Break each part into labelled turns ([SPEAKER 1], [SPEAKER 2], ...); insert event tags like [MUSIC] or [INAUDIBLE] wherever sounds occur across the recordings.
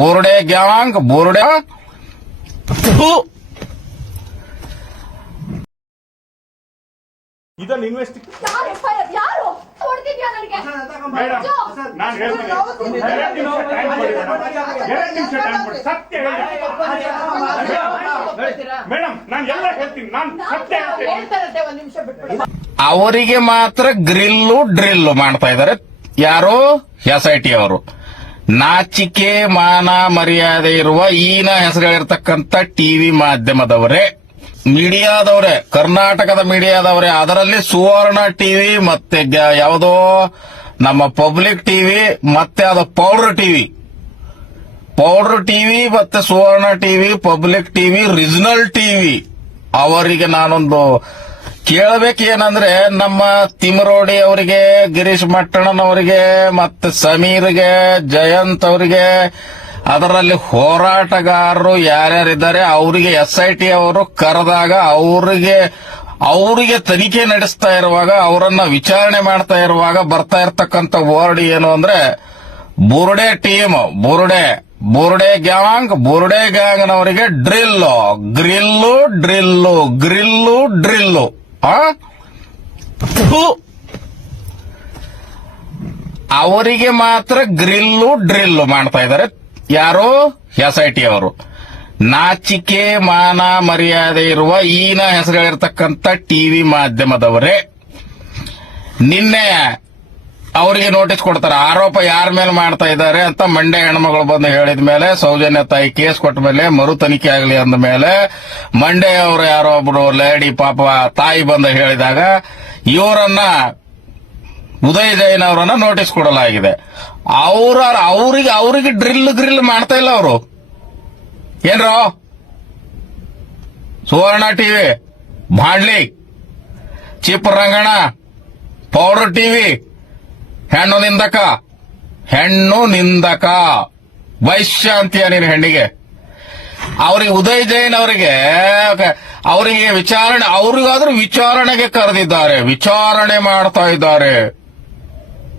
[SPEAKER 1] ಬೋರ್ಡೆ gang ಬೋರ್ಡೆ.
[SPEAKER 2] ಇದನ್ನ invest
[SPEAKER 3] ಯಾರು FIR ಯಾರು? ನನಗೆ?
[SPEAKER 2] ಮೇಡಮ್ ನಾನು ಹೇಳ್ತೀನಿ. ಎರಡು ನಿಮಿಷ ಟೈಮ್ ಕೊಡಿ. ಮೇಡಮ್ ಎರಡು ನಿಮಿಷ ಟೈಮ್ ಕೊಡಿ. ಸತ್ಯ ಹೇಳಿ ಮೇಡಮ್ ನಾನು ಎಲ್ಲ ಹೇಳ್ತೀನಿ. ನಾನು ಸತ್ಯ ಹೇಳ್ತೀನಿ.
[SPEAKER 3] ಹೇಳ್ತಾರಂತೆ ಒಂದ್ ನಿಮಿಷ ಬಿಟ್ಬಿಡಿ.
[SPEAKER 1] ಅವರಿಗೆ ಮಾತ್ರ ಗ್ರಿಲ್ಲು ಡ್ರಿಲ್ಲು ಮಾಡ್ತಾ ಇದ್ದಾರೆ. ಯಾರು? ಎಸ್ ಐ ಟಿ ಅವರು. ನಾಚಿಕೆ, ಮಾನ, ಮರ್ಯಾದೆ ಇರುವ ಈನ ಹೆಸರುಗಳಿರ್ತಕ್ಕಂಥ ಟಿವಿ ಮಾಧ್ಯಮದವರೇ, ಮೀಡಿಯಾದವರೇ, ಕರ್ನಾಟಕದ ಮೀಡಿಯಾದವರೇ, ಅದರಲ್ಲಿ ಸುವರ್ಣ ಟಿವಿ ಮತ್ತೆ ಯಾವುದೋ ನಮ್ಮ ಪಬ್ಲಿಕ್ ಟಿವಿ ಮತ್ತೆ ಅದು ಪೌಡರ್ ಟಿವಿ ಪೌಡರ್ ಟಿವಿ ಮತ್ತೆ Suvarna TV public TV regional TV ಅವರಿಗೆ ನಾನೊಂದು ಕೇಳಬೇಕೇನಂದ್ರೆ ನಮ್ಮ ತಿಮರೋಡಿ ಅವರಿಗೆ, ಗಿರೀಶ್ ಮಟ್ಟಣ್ಣನವರಿಗೆ ಮತ್ತೆ ಸಮೀರ್ಗೆ, ಜಯಂತ್ ಅವರಿಗೆ, ಅದರಲ್ಲಿ ಹೋರಾಟಗಾರರು ಯಾರ್ಯಾರಿದ್ದಾರೆ, ಅವರಿಗೆ ಎಸ್ ಐ ಟಿ ಅವರು ಕರೆದಾಗ ಅವರಿಗೆ ಅವರಿಗೆ ತನಿಖೆ ನಡೆಸ್ತಾ ಇರುವಾಗ, ಅವರನ್ನ ವಿಚಾರಣೆ ಮಾಡ್ತಾ ಇರುವಾಗ ಬರ್ತಾ ಇರ್ತಕ್ಕಂಥ ವರ್ಡ್ ಏನು ಅಂದ್ರೆ, ಬುರುಡೆ ಟೀಮ್, ಬುರುಡೆ ಬುರುಡೆ ಗ್ಯಾಂಗ್, ಬುರುಡೆ ಗ್ಯಾಂಗ್ನವರಿಗೆ drill, grill drill grill, drill. ಅವರಿಗೆ ಮಾತ್ರ ಗ್ರಿಲ್ಲು ಡ್ರಿಲ್ಲು ಮಾಡ್ತಾ ಇದ್ದಾರೆ. ಯಾರು? ಎಸ್ ಐ ಟಿ ಅವರು. ನಾಚಿಕೆ, ಮಾನ, ಮರ್ಯಾದೆ ಇರುವ ಈನ ಹೆಸರುಗಳಿರ್ತಕ್ಕಂಥ ಟಿವಿ ಮಾಧ್ಯಮದವರೇ, ನಿನ್ನೆ ಅವರಿಗೆ ನೋಟಿಸ್ ಕೊಡ್ತಾರೆ. ಆರೋಪ ಯಾರ ಮೇಲೆ ಮಾಡ್ತಾ ಇದ್ದಾರೆ ಅಂತ ಮಂಡ್ಯ ಹೆಣ್ಮಗಳು ಬಂದು ಹೇಳಿದ ಮೇಲೆ, ಸೌಜನ್ಯ ತಾಯಿ ಕೇಸ್ ಕೊಟ್ಟ ಮೇಲೆ, ಮರು ತನಿಖೆ ಆಗಲಿ ಅಂದ ಮೇಲೆ ಮಂಡ್ಯ ಅವರು ಯಾರೋ ಒಬ್ರು ಲೇಡಿ ಪಾಪ ತಾಯಿ ಬಂದು ಹೇಳಿದಾಗ ಇವರನ್ನ ಉದಯ್ ಜೈನ್ ಅವರನ್ನ ನೋಟಿಸ್ ಕೊಡಲಾಗಿದೆ. ಅವರ, ಅವರಿಗೆ ಅವರಿಗೆ ಡ್ರಿಲ್ ಗ್ರಿಲ್ ಮಾಡ್ತಾ ಇಲ್ಲ ಅವರು. ಏನ್ರೋ? ಸುವರ್ಣ ಟಿವಿ ಭಾಂಡ್ಲಿ ಚಿಪ್ ರಂಗಣ ಪೌಡರ್ ಟಿವಿ ಹೆಣ್ಣು ನಿಂದಕ. ಹೆಣ್ಣು ನಿಂದಕ. ವೈಶ್ಯ ಅಂತೀಯ ನೀನು ಹೆಣ್ಣಿಗೆ. ಅವರಿಗೆ ಉದಯ್ ಜೈನ್ ಅವರಿಗೆ ಅವರಿಗೆ ವಿಚಾರಣೆ, ಅವ್ರಿಗಾದ್ರೂ ವಿಚಾರಣೆಗೆ ಕರೆದಿದ್ದಾರೆ. ವಿಚಾರಣೆ ಮಾಡ್ತಾ ಇದ್ದಾರೆ.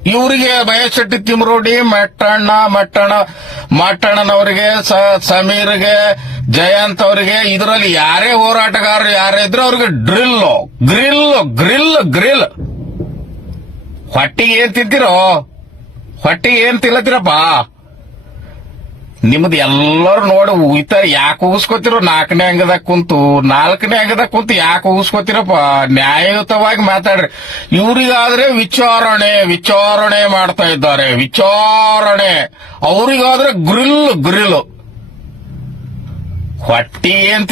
[SPEAKER 1] ಇವರಿಗೆ ಮಹೇಶ್ ಶೆಟ್ಟಿ ತಿಮ್ರೋಡಿ, ಮಟ್ಟಣ್ಣ, ಮಟ್ಟಣ, ಮಟ್ಟಣ್ಣನವರಿಗೆ ಸಮೀರ್ಗೆ, ಜಯಂತ್ ಅವರಿಗೆ, ಇದರಲ್ಲಿ ಯಾರೇ ಹೋರಾಟಗಾರರು ಯಾರೇ ಇದ್ರೆ ಅವ್ರಿಗೆ ಡ್ರಿಲ್ ಗ್ರಿಲ್ ಗ್ರಿಲ್ ಗ್ರಿಲ್. ಹೊಟ್ಟಿಗೆ ಏನ್ ತಿಂತೀರೋ? ಹೊಟ್ಟಿಗೆ ಏನ್ ತಿನ್ನತ್ತೀರಪ್ಪ? ನಿಮ್ದು ಎಲ್ಲರೂ ನೋಡಿ ಉಯ್ತ ಯಾಕೆ ಉಗಿಸ್ಕೊತಿರೋ? ನಾಲ್ಕನೇ ಅಂಗದಾಗ ಕುಂತು, ನಾಲ್ಕನೇ ಅಂಗದಾಗ ಕುಂತು ಯಾಕೆ ಉಗಿಸ್ಕೊತಿರಪ್ಪ? ನ್ಯಾಯಯುತವಾಗಿ ಮಾತಾಡ್ರಿ. ಇವ್ರಿಗಾದ್ರೆ ವಿಚಾರಣೆ ವಿಚಾರಣೆ ಮಾಡ್ತಾ ಇದ್ದಾರೆ. ವಿಚಾರಣೆ. ಅವರಿಗಾದ್ರೆ ಗ್ರಿಲ್ ಗ್ರಿಲ್. ಹೊಟ್ಟಿ ಏನ್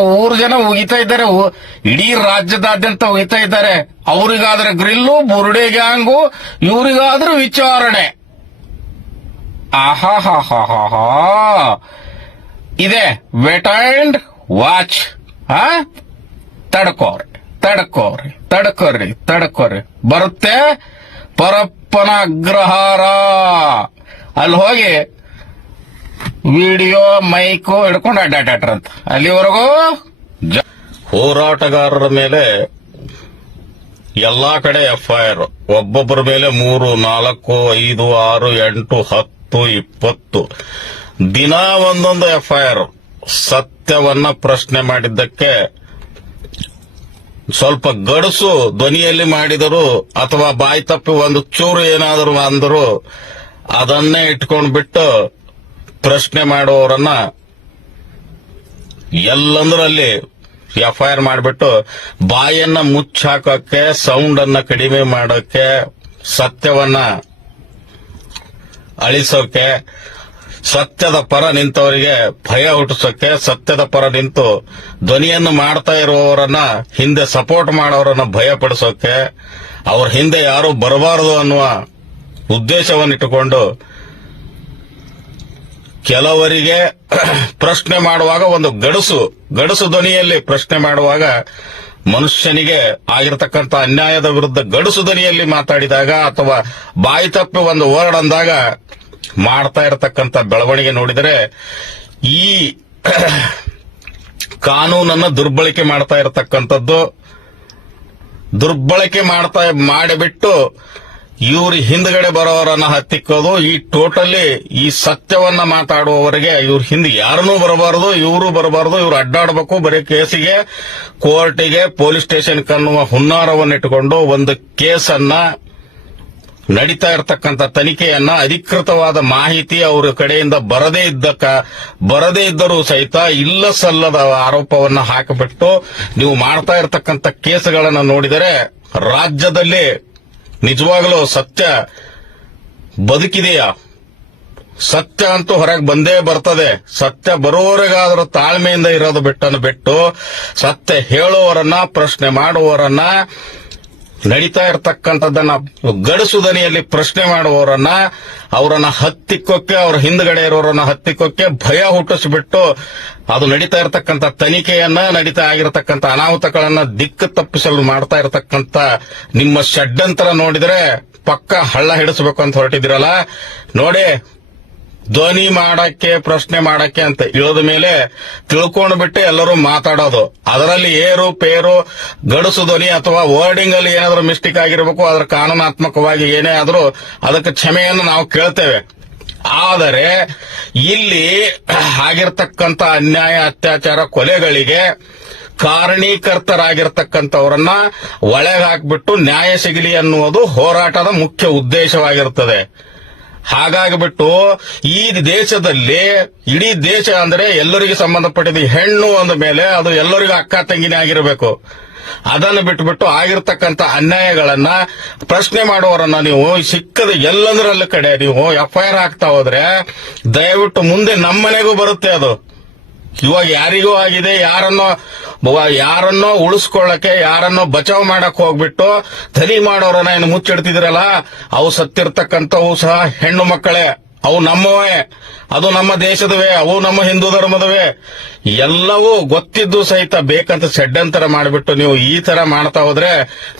[SPEAKER 1] ಊರು ಜನ ಉಗಿತಾ ಇದ್ದಾರೆ ಇಡೀ ರಾಜ್ಯದಾದ್ಯಂತ ಉಗಿತಾ ಇದ್ದಾರೆ. ಅವರಿಗಾದ್ರೆ ಗ್ರಿಲ್ಲು, ಬುರುಡೆ ಗ್ಯಾಂಗು, ಇವರಿಗಾದ್ರೂ ವಿಚಾರಣೆ. ಆಹಾಹಾಹಾಹಾ ಇದೆ, ವೆಟ್ ಅಂಡ್ ವಾಚ್, ಆ? ತಡ್ಕೋರಿ ತಡ್ಕೋರಿ ತಡ್ಕೋರಿ ತಡ್ಕೋರಿ. ಬರುತ್ತೆ ಪರಪ್ಪನ ಅಗ್ರಹಾರ. ಅಲ್ಲಿ ಹೋಗಿ ವಿಡಿಯೋ ಮೈಕು ಹಿಡ್ಕೊಂಡು ಅಡ್ಡಾಡ್ರಂತ ಅಲ್ಲಿವರೆಗೂ ಹೋರಾಟಗಾರರ ಮೇಲೆ ಎಲ್ಲಾ ಕಡೆ ಎಫ್ಐಆರ್. ಒಬ್ಬೊಬ್ಬರ ಮೇಲೆ ಮೂರು, ನಾಲ್ಕು, ಐದು, ಆರು, ಎಂಟು, ಹತ್ತು, ಇಪ್ಪತ್ತು. ದಿನ ಒಂದೊಂದು ಎಫ್ಐಆರ್. ಸತ್ಯವನ್ನ ಪ್ರಶ್ನೆ ಮಾಡಿದ್ದಕ್ಕೆ ಸ್ವಲ್ಪ ಗಡಸು ಧ್ವನಿಯಲ್ಲಿ ಮಾಡಿದರು ಅಥವಾ ಬಾಯಿ ತಪ್ಪಿ ಒಂದು ಚೂರು ಏನಾದರೂ ಅಂದರು ಅದನ್ನೇ ಇಟ್ಕೊಂಡು ಬಿಟ್ಟು ಪ್ರಶ್ನೆ ಮಾಡುವವರನ್ನ ಎಲ್ಲಂದ್ರಲ್ಲಿ ಎಫ್ಐಆರ್ ಮಾಡಿಬಿಟ್ಟು ಬಾಯನ್ನ ಮುಚ್ಚಾಕೋಕೆ ಸೌಂಡ್ ಅನ್ನ ಕಡಿಮೆ ಮಾಡೋಕೆ ಸತ್ಯವನ್ನ ಅಳಿಸೋಕೆ, ಸತ್ಯದ ಪರ ನಿಂತವರಿಗೆ ಭಯ ಹುಟ್ಟಿಸೋಕೆ, ಸತ್ಯದ ಪರ ನಿಂತು ಧ್ವನಿಯನ್ನು ಮಾಡ್ತಾ ಇರುವವರನ್ನ ಹಿಂದೆ ಸಪೋರ್ಟ್ ಮಾಡೋರನ್ನ ಭಯ ಪಡಿಸೋಕೆ ಅವ್ರ ಹಿಂದೆ ಯಾರು ಬರಬಾರದು ಅನ್ನುವ ಉದ್ದೇಶವನ್ನಿಟ್ಟುಕೊಂಡು ಕೆಲವರಿಗೆ [CLEARS THROAT] ಪ್ರಶ್ನೆ ಮಾಡುವಾಗ ಒಂದು ಗಡಸು ಗಡಸು ಧ್ವನಿಯಲ್ಲಿ ಪ್ರಶ್ನೆ ಮಾಡುವಾಗ ಮನುಷ್ಯನಿಗೆ ಆಗಿರತಕ್ಕಂತ ಅನ್ಯಾಯದ ವಿರುದ್ಧ ಗಡಸು ಧ್ವನಿಯಲ್ಲಿ ಮಾತಾಡಿದಾಗ ಅಥವಾ ಬಾಯಿ ತಪ್ಪಿ ಒಂದು ವರ್ಡ್ ಅಂದಾಗ ಮಾಡ್ತಾ ಇರತಕ್ಕಂತ ಬೆಳವಣಿಗೆ ನೋಡಿದರೆ ಈ [CLEARS THROAT] ಕಾನೂನನ್ನು ದುರ್ಬಳಕೆ ಮಾಡ್ತಾ ಇರತಕ್ಕಂಥದ್ದು, ದುರ್ಬಳಕೆ ಮಾಡ್ತಾ ಮಾಡಿಬಿಟ್ಟು ಇವ್ರ ಹಿಂದ್ಗಡೆ ಬರೋರನ್ನ ಹತ್ತಿಕ್ಕೋದು, ಈ ಟೋಟಲಿ ಈ ಸತ್ಯವನ್ನ ಮಾತಾಡುವವರಿಗೆ ಇವ್ರ ಹಿಂದೆ ಯಾರನ್ನೂ ಬರಬಾರದು, ಇವರು ಬರಬಾರದು, ಇವ್ರು ಅಡ್ಡಾಡಬೇಕು ಬರೀ ಕೇಸಿಗೆ, ಕೋರ್ಟಿಗೆ, ಪೊಲೀಸ್ ಸ್ಟೇಷನ್ ಕನ್ನುವ ಹುನ್ನಾರವನ್ನಿಟ್ಟುಕೊಂಡು ಒಂದು ಕೇಸನ್ನ ನಡೀತಾ ಇರತಕ್ಕಂತ ತನಿಖೆಯನ್ನ ಅಧಿಕೃತವಾದ ಮಾಹಿತಿ ಅವರ ಕಡೆಯಿಂದ ಬರದೇ ಇದ್ದಕ್ಕ ಬರದೇ ಇದ್ದರೂ ಸಹಿತ ಇಲ್ಲ ಸಲ್ಲದ ಆರೋಪವನ್ನ ಹಾಕಿಬಿಟ್ಟು ನೀವು ಮಾಡ್ತಾ ಇರತಕ್ಕಂತ ಕೇಸ್ಗಳನ್ನು ನೋಡಿದರೆ ರಾಜ್ಯದಲ್ಲಿ ನಿಜವಾಗಲೂ ಸತ್ಯ ಬದುಕಿದೆಯಾ? ಸತ್ಯ ಅಂತೂ ಹೊರಗೆ ಬಂದೇ ಬರ್ತದೆ. ಸತ್ಯ ಬರೋರಿಗಾದ್ರ ತಾಳ್ಮೆಯಿಂದ ಇರೋದು ಬಿಟ್ಟನ್ನು ಬಿಟ್ಟು, ಸತ್ಯ ಹೇಳುವವರನ್ನ, ಪ್ರಶ್ನೆ ಮಾಡುವವರನ್ನ ನಡೀತಾ ಇರತಕ್ಕಂಥದ್ದನ್ನ ಗಡಸು ದನಿಯಲ್ಲಿ ಪ್ರಶ್ನೆ ಮಾಡುವವರನ್ನ, ಅವರನ್ನ ಹತ್ತಿಕ್ಕೋಕೆ ಅವ್ರ ಹಿಂದ್ಗಡೆ ಇರೋರನ್ನ ಹತ್ತಿಕ್ಕೋಕೆ ಭಯ ಹುಟ್ಟಿಸ್ಬಿಟ್ಟು ಅದು ನಡೀತಾ ಇರತಕ್ಕಂಥ ತನಿಖೆಯನ್ನ, ನಡೀತಾ ಆಗಿರತಕ್ಕಂಥ ಅನಾಹುತಗಳನ್ನ ದಿಕ್ಕು ತಪ್ಪಿಸಲು ಮಾಡ್ತಾ ಇರತಕ್ಕಂಥ ನಿಮ್ಮ ಷಡ್ಡಂತರ ನೋಡಿದ್ರೆ ಪಕ್ಕ ಹಳ್ಳ ಹಿಡಿಸಬೇಕು ಅಂತ ಹೊರಟಿದಿರಲ್ಲ ನೋಡಿ ಧ್ವನಿ ಮಾಡಕ್ಕೆ, ಪ್ರಶ್ನೆ ಮಾಡಕ್ಕೆ ಅಂತ ಇಳಿದ ಮೇಲೆ ತಿಳ್ಕೊಂಡು ಬಿಟ್ಟು ಎಲ್ಲರೂ ಮಾತಾಡೋದು. ಅದರಲ್ಲಿ ಏರು, ಪೇರು, ಗಡುಸು ಧ್ವನಿ ಅಥವಾ ವರ್ಡಿಂಗ್ ಅಲ್ಲಿ ಏನಾದರೂ ಮಿಸ್ಟೇಕ್ ಆಗಿರಬೇಕು, ಅದರ ಕಾನೂನಾತ್ಮಕವಾಗಿ ಏನೇ ಆದರೂ ಅದಕ್ಕೆ ಕ್ಷಮೆಯನ್ನು ನಾವು ಕೇಳ್ತೇವೆ. ಆದರೆ, ಇಲ್ಲಿ ಆಗಿರ್ತಕ್ಕಂಥ ಅನ್ಯಾಯ, ಅತ್ಯಾಚಾರ, ಕೊಲೆಗಳಿಗೆ ಕಾರಣೀಕರ್ತರಾಗಿರ್ತಕ್ಕಂಥವರನ್ನ ಒಳಗೆ ಹಾಕ್ಬಿಟ್ಟು ನ್ಯಾಯ ಸಿಗಲಿ ಅನ್ನುವುದು ಹೋರಾಟದ ಮುಖ್ಯ ಉದ್ದೇಶವಾಗಿರುತ್ತದೆ ಹಾಗಾಗಿಬಿಟ್ಟು ಈ ದೇಶದಲ್ಲಿ ಇಡೀ ದೇಶ ಅಂದ್ರೆ ಎಲ್ಲರಿಗೆ ಸಂಬಂಧಪಟ್ಟಿದ ಹೆಣ್ಣು ಅಂದ ಮೇಲೆ ಅದು ಎಲ್ಲರಿಗೂ ಅಕ್ಕ ತಂಗಿನೇ ಆಗಿರಬೇಕು. ಅದನ್ನು ಬಿಟ್ಟುಬಿಟ್ಟು ಆಗಿರ್ತಕ್ಕಂಥ ಅನ್ಯಾಯಗಳನ್ನ ಪ್ರಶ್ನೆ ಮಾಡುವವರನ್ನ ನೀವು ಸಿಕ್ಕದ ಎಲ್ಲಂದ್ರಲ್ಲಿ ಕಡೆ ನೀವು ಎಫ್ಐಆರ್ ಹಾಕ್ತಾ ಹೋದ್ರೆ ದಯವಿಟ್ಟು ಮುಂದೆ ನಮ್ಮನೆಗೂ ಬರುತ್ತೆ ಅದು. ಇವಾಗ ಯಾರಿಗೂ ಆಗಿದೆ, ಯಾರನ್ನೋ ಯಾರನ್ನೋ ಉಳಿಸ್ಕೊಳ್ಳಕ್ಕೆ, ಯಾರನ್ನೋ ಬಚಾವ್ ಮಾಡಕ್ ಹೋಗ್ಬಿಟ್ಟು ಧನಿ ಮಾಡೋರನ್ನ ಏನು ಮುಚ್ಚಿಡ್ತಿದ್ರಲ್ಲ, ಅವು ಸತ್ತಿರ್ತಕ್ಕಂಥವು ಸಹ ಹೆಣ್ಣು ಮಕ್ಕಳೇ. ಅವು ನಮ್ಮವೇ, ಅದು ನಮ್ಮ ದೇಶದವೇ, ಅವು ನಮ್ಮ ಹಿಂದೂ ಧರ್ಮದವೇ. ಎಲ್ಲವೂ ಗೊತ್ತಿದ್ದು ಸಹಿತ ಬೇಕಂತ ಷಡ್ಯಂತರ ಮಾಡಿಬಿಟ್ಟು ನೀವು ಈ ತರ ಮಾಡ್ತಾ ಹೋದ್ರೆ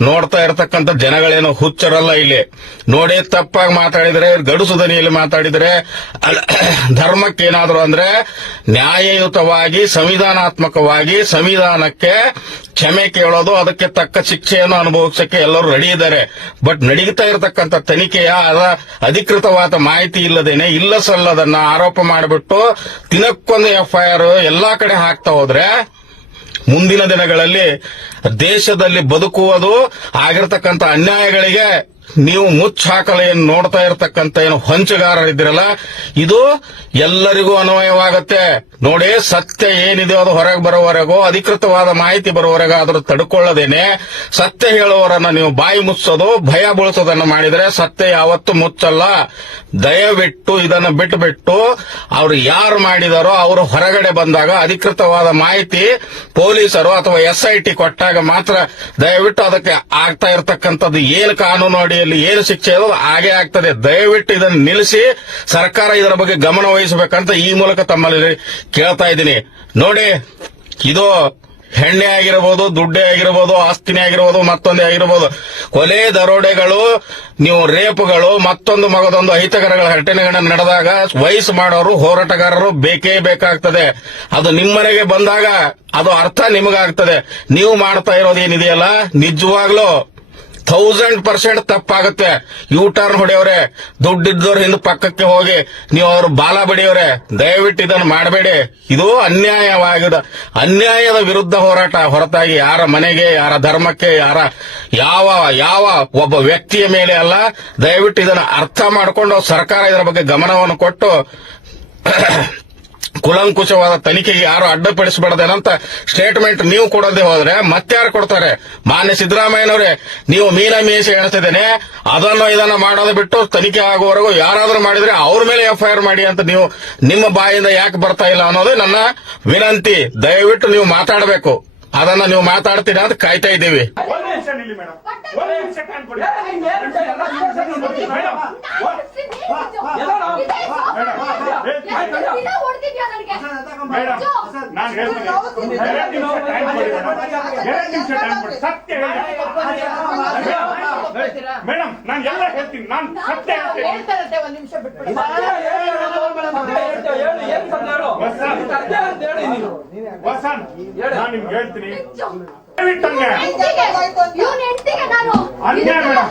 [SPEAKER 1] ನೋಡ್ತಾ ಇರತಕ್ಕಂಥ ಜನಗಳೇನು ಹುಚ್ಚರಲ್ಲ ಇಲ್ಲಿ. ನೋಡಿ, ತಪ್ಪಾಗಿ ಮಾತಾಡಿದ್ರೆ ಗಡುಸು ದನಿಯಲ್ಲಿ ಮಾತಾಡಿದ್ರೆ ಧರ್ಮಕ್ಕೆ [CLEARS THROAT] ಧರ್ಮಕ್ಕೇನಾದ್ರು ಅಂದ್ರೆ ನ್ಯಾಯಯುತವಾಗಿ, ಸಂವಿಧಾನಾತ್ಮಕವಾಗಿ, ಸಂವಿಧಾನಕ್ಕೆ ಕ್ಷಮೆ ಕೇಳೋದು, ಅದಕ್ಕೆ ತಕ್ಕ ಶಿಕ್ಷೆಯನ್ನು ಅನುಭವಿಸಕ್ಕೆ ಎಲ್ಲರೂ ರೆಡಿ ಇದ್ದಾರೆ. ಬಟ್ ನಡೀತಾ ಇರತಕ್ಕಂಥ ತನಿಖೆಯ ಅಧಿಕೃತವಾದ ಮಾಹಿತಿ ಇಲ್ಲದೇನೆ ಇಲ್ಲ ಸಲ್ಲದನ್ನ ಆರೋಪ ಮಾಡಿಬಿಟ್ಟು ದಿನಕ್ಕೊಂದು ಎಫ್ಐಆರ್ ಎಲ್ಲಾ ಕಡೆ ಹಾಕ್ತಾ ಹೋದ್ರೆ ಮುಂದಿನ ದಿನಗಳಲ್ಲಿ ದೇಶದಲ್ಲಿ ಬದುಕುವುದು ಆಗಿರ್ತಕ್ಕಂಥ ಅನ್ಯಾಯಗಳಿಗೆ ನೀವು ಮುಚ್ಚಾಕಲೆಯನ್ನು ನೋಡ್ತಾ ಇರತಕ್ಕಂತ ಏನು ಹೊಂಚುಗಾರರಿದ್ದೀರಲ್ಲ, ಇದು ಎಲ್ಲರಿಗೂ ಅನ್ವಯವಾಗುತ್ತೆ. ನೋಡಿ, ಸತ್ಯ ಏನಿದೆ ಅದು ಹೊರಗೆ ಬರೋವರೆಗೂ, ಅಧಿಕೃತವಾದ ಮಾಹಿತಿ ಬರೋವರೆಗೂ ಆದ್ರೂ ತಡ್ಕೊಳ್ಳದೇನೆ. ಸತ್ಯ ಹೇಳುವವರನ್ನ ನೀವು ಬಾಯಿ ಮುಚ್ಚೋದು, ಭಯ ಬೀಳಿಸೋದನ್ನ ಮಾಡಿದ್ರೆ ಸತ್ಯ ಯಾವತ್ತೂ ಮುಚ್ಚಲ್ಲ. ದಯವಿಟ್ಟು ಇದನ್ನು ಬಿಟ್ಟು ಅವರು ಯಾರು ಮಾಡಿದಾರೋ, ಅವರು ಹೊರಗಡೆ ಬಂದಾಗ ಅಧಿಕೃತವಾದ ಮಾಹಿತಿ ಪೊಲೀಸರು ಅಥವಾ ಎಸ್ಐಟಿ ಕೊಟ್ಟಾಗ ಮಾತ್ರ ದಯವಿಟ್ಟು ಅದಕ್ಕೆ ಆಗ್ತಾ ಇರತಕ್ಕಂಥದ್ದು ಏನು ಕಾನೂನು ಅಡಿಯಲ್ಲಿ ಏನು ಶಿಕ್ಷೆ ಅದು ಹಾಗೆ ಆಗ್ತದೆ. ದಯವಿಟ್ಟು ಇದನ್ನು ನಿಲ್ಲಿಸಿ, ಸರ್ಕಾರ ಇದರ ಬಗ್ಗೆ ಗಮನ ವಹಿಸಬೇಕಂತ ಈ ಮೂಲಕ ತಮ್ಮಲ್ಲಿ ಕೇಳ್ತಾ ಇದ್ದೀನಿ. ನೋಡಿ, ಇದು ಹೆಣ್ಣೆ ಆಗಿರಬಹುದು ದುಡ್ಡೇ ಆಗಿರಬಹುದು ಆಸ್ತಿನೇ ಆಗಿರಬಹುದು ಮತ್ತೊಂದೇ ಆಗಿರಬಹುದು ಕೊಲೆ ದರೋಡೆಗಳು, ನೀವು ರೇಪ್ಗಳು, ಮತ್ತೊಂದು ಮಗದೊಂದು ಅಹಿತಕರಗಳ ಘಟನೆಗಳನ್ನು ನಡೆದಾಗ ವಯಸ್ಸು ಮಾಡೋರು, ಹೋರಾಟಗಾರರು ಬೇಕೇ ಬೇಕಾಗ್ತದೆ. ಅದು ನಿಮ್ಮನೆಗೆ ಬಂದಾಗ ಅದು ಅರ್ಥ ನಿಮಗಾಗ್ತದೆ. ನೀವು ಮಾಡ್ತಾ ಇರೋದೇನಿದೆಯಲ್ಲ ನಿಜವಾಗ್ಲೂ. ಥೌಸಂಡ್ ಪರ್ಸೆಂಟ್ ತಪ್ಪಾಗುತ್ತೆ. ಯು ಟರ್ನ್ ಹೊಡೆಯವ್ರೆ ದುಡ್ಡಿದ್ದವ್ರ ಹಿಂದೆ ಪಕ್ಕಕ್ಕೆ ಹೋಗಿ, ನೀವು ಅವ್ರ ಬಾಲ ಬಡಿಯವ್ರೆ ದಯವಿಟ್ಟು ಇದನ್ನು ಮಾಡಬೇಡಿ. ಇದು ಅನ್ಯಾಯವಾಗಿದೆ. ಅನ್ಯಾಯದ ವಿರುದ್ಧ ಹೋರಾಟ, ಹೊರತಾಗಿ ಯಾರ ಮನೆಗೆ, ಯಾರ ಧರ್ಮಕ್ಕೆ, ಯಾರ ಯಾವ ಯಾವ ಒಬ್ಬ ವ್ಯಕ್ತಿಯ ಮೇಲೆ ಅಲ್ಲ. ದಯವಿಟ್ಟು ಇದನ್ನು ಅರ್ಥ ಮಾಡಿಕೊಂಡು ಸರ್ಕಾರ ಇದರ ಬಗ್ಗೆ ಗಮನವನ್ನು ಕೊಟ್ಟು ಕುಲಂಕುಷವಾದ ತನಿಖೆಗೆ ಯಾರು ಅಡ್ಡಪಡಿಸಬಾರ್ದೇನಂತ ಸ್ಟೇಟ್ಮೆಂಟ್ ನೀವು ಕೊಡದೆ ಹೋದ್ರೆ ಮತ್ತಾರು ಕೊಡ್ತಾರೆ? ಮಾನ್ಯ ಸಿದ್ದರಾಮಯ್ಯನವರೇ, ನೀವು ಮೀನ ಮೀಸೆ ಹೇಳ್ತಿದ್ದೇನೆ ಅದನ್ನು ಇದನ್ನು ಮಾಡೋದು ಬಿಟ್ಟು ತನಿಖೆ ಆಗುವವರೆಗೂ ಯಾರಾದರೂ ಮಾಡಿದ್ರೆ ಅವ್ರ ಮೇಲೆ ಎಫ್ಐಆರ್ ಮಾಡಿ ಅಂತ ನೀವು ನಿಮ್ಮ ಬಾಯಿಂದ ಯಾಕೆ ಬರ್ತಾ ಇಲ್ಲ ಅನ್ನೋದು ನನ್ನ ವಿನಂತಿ. ದಯವಿಟ್ಟು ನೀವು ಮಾತಾಡಬೇಕು. ಅದನ್ನ ನೀವು ಮಾತಾಡ್ತೀರಾ ಅಂತ ಕಾಯ್ತಾ ಇದ್ದೀವಿ
[SPEAKER 2] ಒಂದು ನಿಮಿಷ ನಿಲ್ಲಿ ಮೇಡಮ್ ನಾನು ಎಲ್ಲ ಹೇಳ್ತೀನಿ ನಾನು ಸತ್ಯ ಹೇಳ್ತೀನಿ
[SPEAKER 3] ಹೇಳ್ತಾರಂತೆ ಒಂದ್ ನಿಮಿಷ ಬಿಟ್ಬಿಡಿ
[SPEAKER 2] ವಸಂತ್ ನಾನು ನಿಮ್ಗೆ ಹೇಳ್ತೀನಿ
[SPEAKER 3] ನಾನು?
[SPEAKER 2] ಅನ್ಯಾಯ ಮೇಡಮ್